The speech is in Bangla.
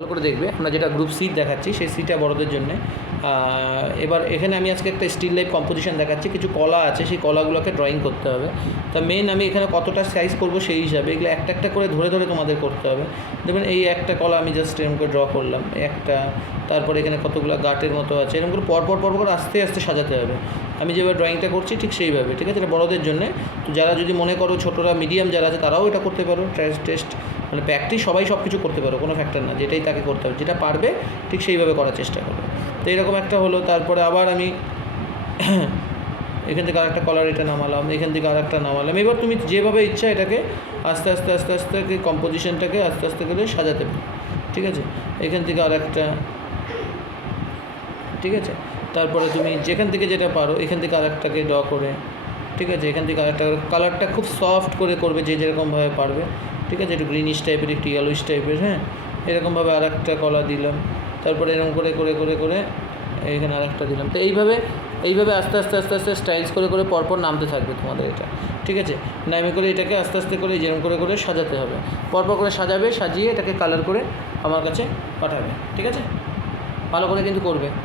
ভালো করে দেখবে, আমরা যেটা গ্রুপ সি দেখাচ্ছি সেই সিটা বড়দের জন্যে। এবার এখানে আমি আজকে একটা স্টিল লাইফ কম্পোজিশন দেখাচ্ছি, কিছু কলা আছে, সেই কলাগুলোকে ড্রয়িং করতে হবে। তা মেন আমি এখানে কতটা সাইজ করব সেই হিসাবে এগুলো একটা একটা করে ধরে ধরে তোমাদের করতে হবে। দেখবেন এই একটা কলা আমি জাস্ট এরকম করে ড্র করলাম একটা, তারপরে এখানে কতগুলো গাটের মতো আছে, এরকম করে পরপর করে আস্তে আস্তে সাজাতে হবে। আমি যেভাবে ড্রয়িংটা করছি ঠিক সেইভাবে, ঠিক আছে? এটা বড়দের জন্যে। তো যারা যদি মনে করো ছোটরা মিডিয়াম যারা আছে তারাও এটা করতে পারো। টেস্ট মানে প্র্যাকটিস সবাই সব কিছু করতে পারো, কোনো ফ্যাক্টর না, যেটাই তাকে করতে হবে, যেটা পারবে ঠিক সেইভাবে করার চেষ্টা করবে। তো এরকম একটা হলো। তারপরে আবার আমি এখান থেকে আরেকটা কলার এটা নামালাম, এখান থেকে আরেকটা নামালাম। এবার তুমি যেভাবে ইচ্ছা এটাকে আস্তে আস্তে আস্তে আস্তে কম্পোজিশনটাকে আস্তে আস্তে করে সাজাতে পারো, ঠিক আছে? এখান থেকে আরেকটা, ঠিক আছে? তারপরে তুমি যেখান থেকে যেটা পারো এখান থেকে আরেকটাকে ড্র করে, ঠিক আছে? এখান থেকে আরেকটা কালারটা খুব সফট করে করবে, যে যেরকমভাবে পারবে, ঠিক আছে? একটু গ্রিনিশ টাইপের, একটু ইয়েলোইশ টাইপের, হ্যাঁ, এরকমভাবে আরেকটা কলা দিলাম। তারপরে এরকম করে করে করে করে এইখানে আরেকটা দিলাম। তো এইভাবে আস্তে আস্তে আস্তে আস্তে স্টাইলস করে করে পরপর নামতে থাকবে তোমাদের এটা, ঠিক আছে? নামে করে এটাকে আস্তে আস্তে করে যেরকম করে করে সাজাতে হবে, পরপর করে সাজাবে, সাজিয়ে এটাকে কালার করে আমার কাছে পাঠাবে, ঠিক আছে? ভালো করে কিন্তু করবে।